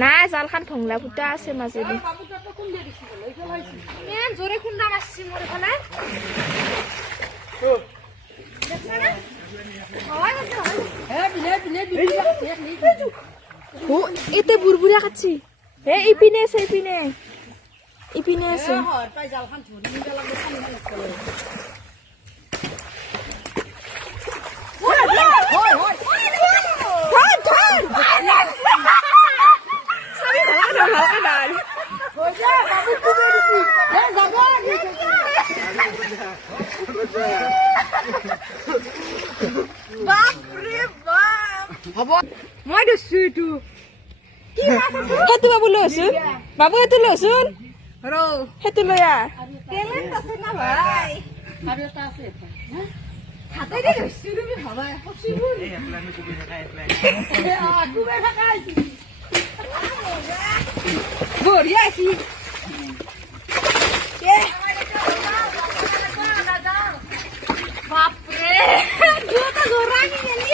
নাই জালখান ভংলা ফুটা আছে মাজেদি জোৰে খুন্দা মাৰছি মোৰ এইফালে এতে বুৰবুৰা কাটছি হে ইপিনে আছে ইপিনে আছে মই দিছো এইটো সেইটো বাবু লৈছোন বাবু সেইটো লৈছোন সেইটো লৈ আহ বঢ়িয়া